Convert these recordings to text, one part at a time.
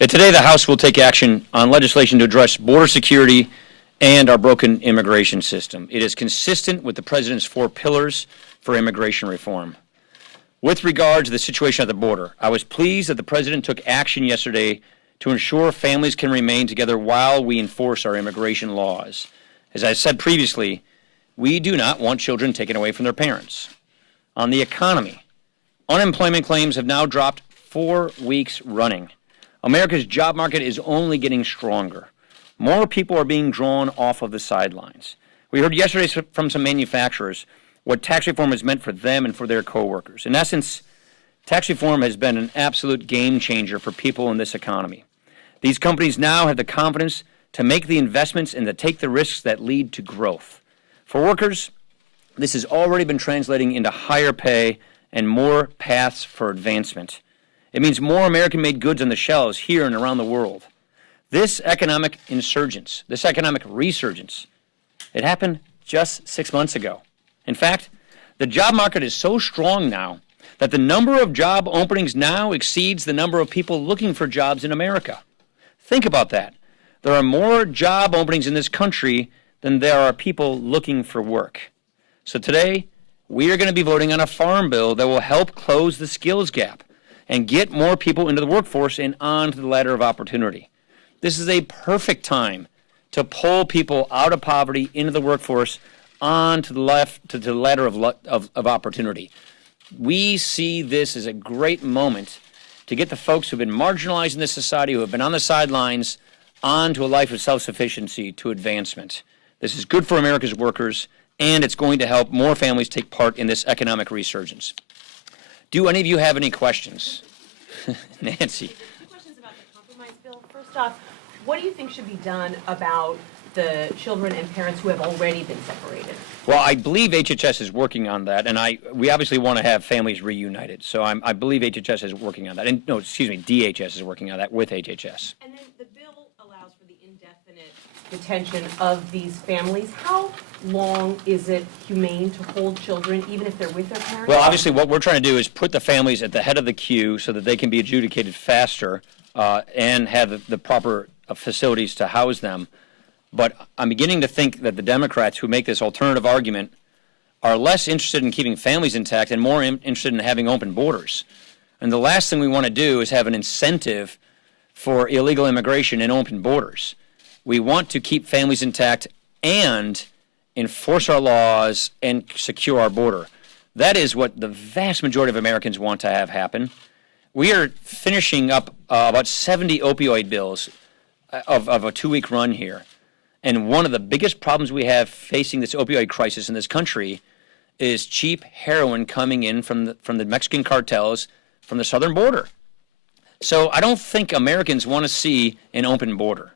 Today, the House will take action on legislation to address border security and our broken immigration system. It is consistent with the President's 4 pillars for immigration reform. With regard to the situation at the border, I was pleased that the President took action yesterday to ensure families can remain together while we enforce our immigration laws. As I said previously, we do not want children taken away from their parents. On the economy, unemployment claims have now dropped 4 weeks running. America's job market is only getting stronger. More people are being drawn off of the sidelines. We heard yesterday from some manufacturers what tax reform has meant for them and for their coworkers. In essence, tax reform has been an absolute game changer for people in this economy. These companies now have the confidence to make the investments and to take the risks that lead to growth. For workers, this has already been translating into higher pay and more paths for advancement. It means more American-made goods on the shelves here and around the world. This economic insurgence, this economic resurgence, it happened just 6 months ago. In fact, the job market is so strong now that the number of job openings now exceeds the number of people looking for jobs in America. Think about that. There are more job openings in this country than there are people looking for work. So today, we are going to be voting on a farm bill that will help close the skills gap and get more people into the workforce and onto the ladder of opportunity. This is a perfect time to pull people out of poverty into the workforce onto the ladder of opportunity. We see this as a great moment to get the folks who have been marginalized in this society, who have been on the sidelines, onto a life of self-sufficiency to advancement. This is good for America's workers, and it's going to help more families take part in this economic resurgence. Do any of you have any questions? Nancy. 2 questions about the compromise bill. First off, what do you think should be done about the children and parents who have already been separated? Well, I believe HHS is working on that, and we obviously want to have families reunited. So I believe HHS is working on that. And no, excuse me, DHS is working on that with HHS. And then the bill allows for the indefinite detention of these families. How long is it humane to hold children, even if they're with their parents? Well, obviously, what we're trying to do is put the families at the head of the queue so that they can be adjudicated faster and have the proper facilities to house them. But I'm beginning to think that the Democrats who make this alternative argument are less interested in keeping families intact and more interested in having open borders. And the last thing we want to do is have an incentive for illegal immigration and open borders. We want to keep families intact and enforce our laws and secure our border. That is what the vast majority of Americans want to have happen. We are finishing up about 70 opioid bills of a 2-week run here. And one of the biggest problems we have facing this opioid crisis in this country is cheap heroin coming in from the Mexican cartels from the southern border. So I don't think Americans want to see an open border.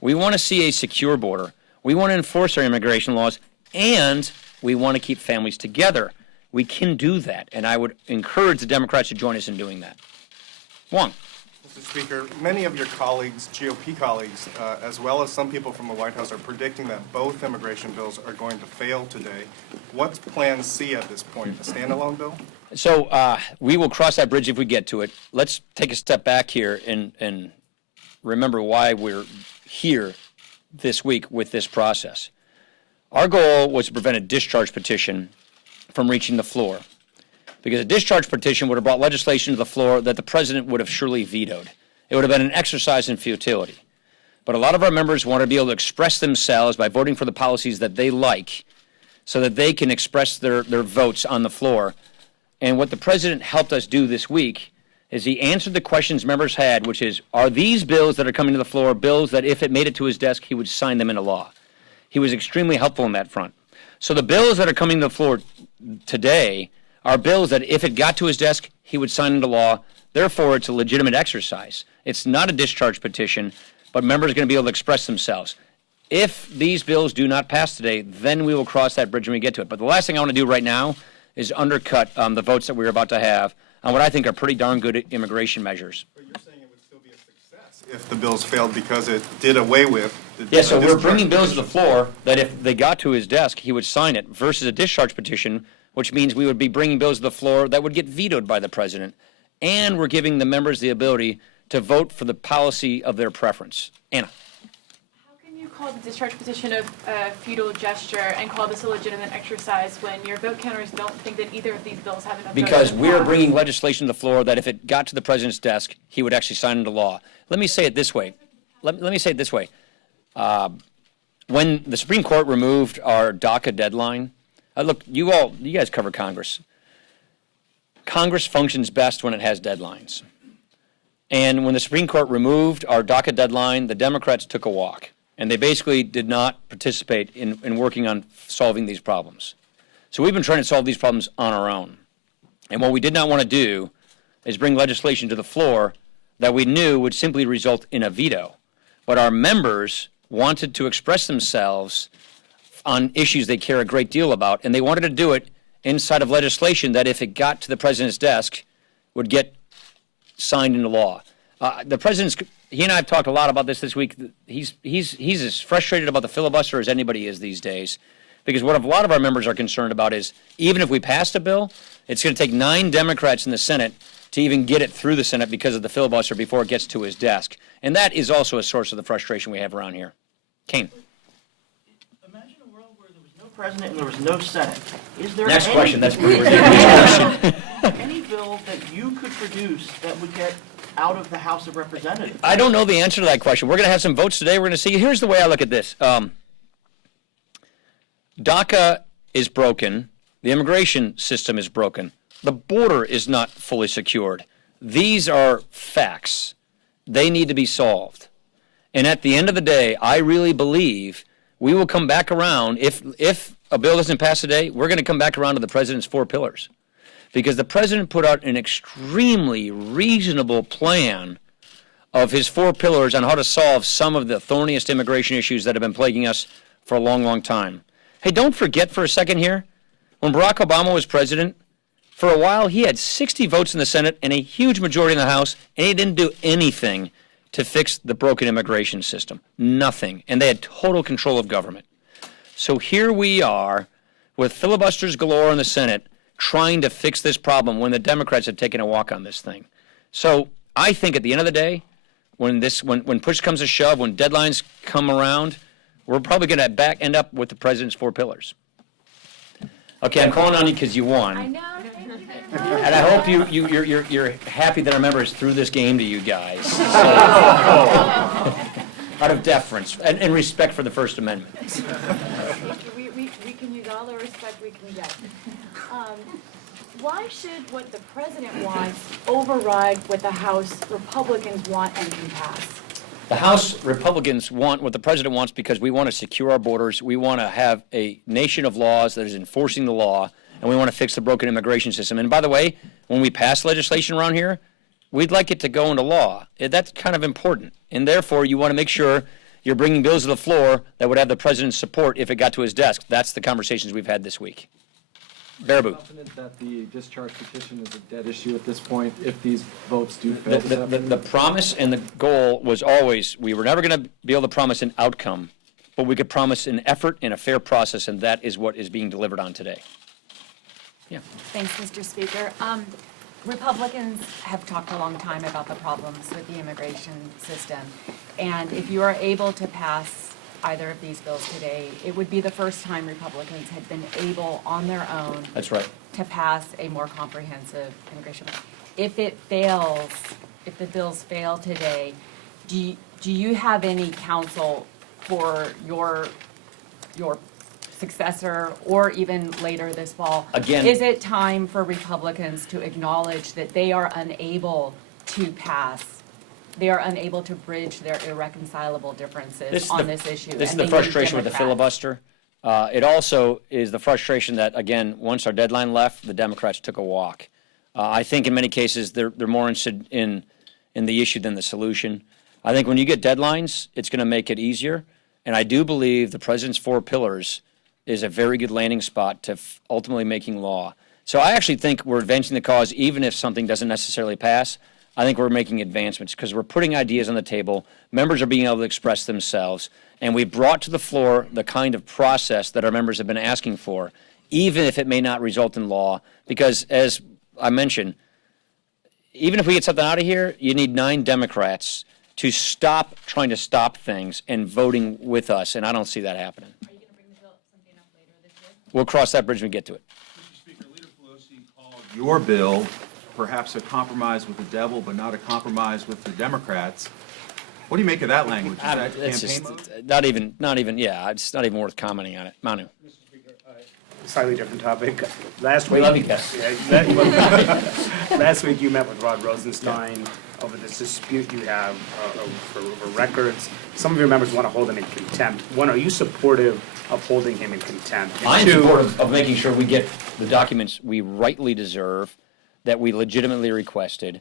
We want to see a secure border. We want to enforce our immigration laws, and we want to keep families together. We can do that, and I would encourage the Democrats to join us in doing that. Wong. Mr. Speaker, many of your colleagues, GOP colleagues, as well as some people from the White House, are predicting that both immigration bills are going to fail today. What's Plan C at this point? A standalone bill? So we will cross that bridge if we get to it. Let's take a step back here and remember why we're here this week with this process. Our goal was to prevent a discharge petition from reaching the floor, because a discharge petition would have brought legislation to the floor that the president would have surely vetoed. It would have been an exercise in futility. But a lot of our members want to be able to express themselves by voting for the policies that they like so that they can express their votes on the floor. And what the president helped us do this week is he answered the questions members had, which is, are these bills that are coming to the floor bills that if it made it to his desk, he would sign them into law? He was extremely helpful on that front. So the bills that are coming to the floor today are bills that if it got to his desk, he would sign into law. Therefore, it's a legitimate exercise. It's not a discharge petition, but members are going to be able to express themselves. If these bills do not pass today, then we will cross that bridge when we get to it. But the last thing I want to do right now is undercut the votes that we're about to have on what I think are pretty darn good immigration measures. But you're saying it would still be a success if the bills failed because it did away with the Yeah, so we're discharge bringing bills to the petition. floor that if they got to his desk, he would sign it, versus a discharge petition, which means we would be bringing bills to the floor that would get vetoed by the president. And we're giving the members the ability to vote for the policy of their preference. Anna. How can you call the discharge petition a futile gesture and call this a legitimate exercise when your vote counters don't think that either of these bills have enough votes Because to we're pass? bringing legislation to the floor that if it got to the president's desk, he would actually sign into law. Let me say it this way. Let me say it this way. When the Supreme Court removed our DACA deadline, look, you guys cover Congress. Congress functions best when it has deadlines. And when the Supreme Court removed our DACA deadline, the Democrats took a walk. And they basically did not participate in working on solving these problems. So we've been trying to solve these problems on our own. And what we did not want to do is bring legislation to the floor that we knew would simply result in a veto. But our members wanted to express themselves on issues they care a great deal about, and they wanted to do it inside of legislation that, if it got to the president's desk, would get signed into law. The president's, he and I have talked a lot about this week. He's as frustrated about the filibuster as anybody is these days, because what a lot of our members are concerned about is, even if we passed a bill, it's going to take 9 Democrats in the Senate to even get it through the Senate because of the filibuster before it gets to his desk. And that is also a source of the frustration we have around here. Kane. Imagine a world where there was no president and there was no Senate. Is there Next any, question. That's pretty ridiculous. any bill that you could produce that would get out of the House of Representatives? I don't know the answer to that question. We're going to have some votes today. We're going to see. Here's the way I look at this. DACA is broken. The immigration system is broken. The border is not fully secured. These are facts. They need to be solved. And at the end of the day, I really believe we will come back around. If a bill doesn't pass today, we're going to come back around to the president's 4 pillars. Because the president put out an extremely reasonable plan of his 4 pillars on how to solve some of the thorniest immigration issues that have been plaguing us for a long, long time. Hey, don't forget for a second here, when Barack Obama was president, for a while he had 60 votes in the Senate and a huge majority in the House, and he didn't do anything to fix the broken immigration system. Nothing. And they had total control of government. So here we are with filibusters galore in the Senate trying to fix this problem when the Democrats have taken a walk on this thing. So I think at the end of the day, when push comes to shove, when deadlines come around, we're probably going to end up with the president's 4 pillars. Okay, I'm calling on you because you won. I know. Thank you very much. And I hope you're happy that our members threw this game to you guys. Out of deference and respect for the First Amendment. We can use all the respect we can get. Why should what the president wants override what the House Republicans want and can pass? The House Republicans want what the president wants because we want to secure our borders. We want to have a nation of laws that is enforcing the law, and we want to fix the broken immigration system. And by the way, when we pass legislation around here, we'd like it to go into law. That's kind of important. And therefore, you want to make sure you're bringing bills to the floor that would have the president's support if it got to his desk. That's the conversations we've had this week. Baraboo. Confident that the discharge petition is a dead issue at this point if these votes do fail? The promise and the goal was always, we were never going to be able to promise an outcome, but we could promise an effort and a fair process, and that is what is being delivered on today. Yeah. Thanks, Mr. Speaker. Republicans have talked a long time about the problems with the immigration system, and if you are able to pass either of these bills today, it would be the first time Republicans had been able on their own That's right. to pass a more comprehensive immigration bill. If it fails, if the bills fail today, do you have any counsel for your successor or even later this fall? Again- Is it time for Republicans to acknowledge that they are unable to pass? They are unable to bridge their irreconcilable differences on this issue. This is and the they need frustration with the Democrats. filibuster. It also is the frustration that, again, once our deadline left, the Democrats took a walk. I think in many cases they're more interested in the issue than the solution. I think when you get deadlines, it's going to make it easier. And I do believe the president's 4 pillars is a very good landing spot to ultimately making law. So I actually think we're advancing the cause even if something doesn't necessarily pass. I think we're making advancements because we're putting ideas on the table. Members are being able to express themselves. And we brought to the floor the kind of process that our members have been asking for, even if it may not result in law. Because as I mentioned, even if we get something out of here, you need 9 Democrats to stop trying to stop things and voting with us, and I don't see that happening. Are you going to bring something up later this year? We'll cross that bridge when we get to it. Mr. Speaker, Leader Pelosi called your bill perhaps a compromise with the devil, but not a compromise with the Democrats. What do you make of that language? Is that It's campaign just mode? not even, yeah, it's not even worth commenting on it. Manu. Slightly different topic. Last We week. love you, Gus. Last week you met with Rod Rosenstein over this dispute you have over records. Some of your members want to hold him in contempt. One, are you supportive of holding him in contempt? And I'm two, supportive of making sure we get the documents we rightly deserve, that we legitimately requested.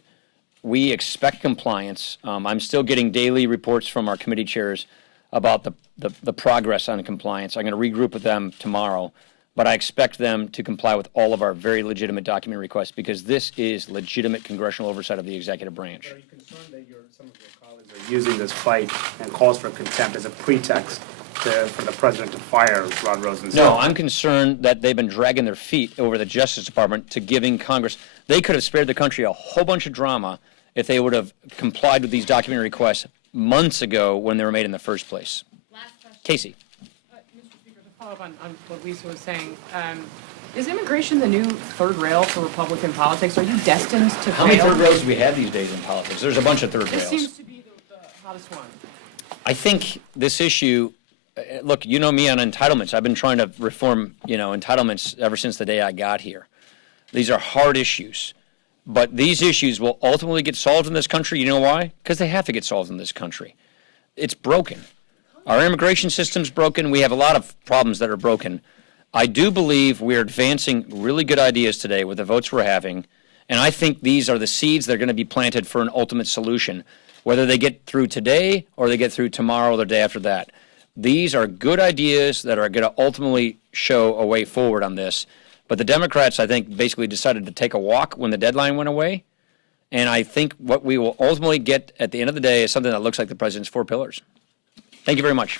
We expect compliance. I'm still getting daily reports from our committee chairs about the progress on compliance. I'm going to regroup with them tomorrow, but I expect them to comply with all of our very legitimate document requests because this is legitimate congressional oversight of the executive branch. Are you concerned that some of your colleagues are using this fight and calls for contempt as a pretext for the president to fire Rod Rosenstein? No, I'm concerned that they've been dragging their feet over the Justice Department to giving Congress. They could have spared the country a whole bunch of drama if they would have complied with these document requests months ago when they were made in the first place. Last question. Casey. Mr. Speaker, to follow up on what Lisa was saying, is immigration the new third rail for Republican politics? Are you destined to fail? How many third rails do we have these days in politics? There's a bunch of third This rails. seems to be the hottest one. I think this issue, look, you know me on entitlements. I've been trying to reform, entitlements ever since the day I got here. These are hard issues, but these issues will ultimately get solved in this country. You know why? Because they have to get solved in this country. It's broken. Our immigration system's broken. We have a lot of problems that are broken. I do believe we're advancing really good ideas today with the votes we're having, and I think these are the seeds that are going to be planted for an ultimate solution, whether they get through today or they get through tomorrow or the day after that. These are good ideas that are going to ultimately show a way forward on this. But the Democrats, I think, basically decided to take a walk when the deadline went away. And I think what we will ultimately get at the end of the day is something that looks like the president's 4 pillars. Thank you very much.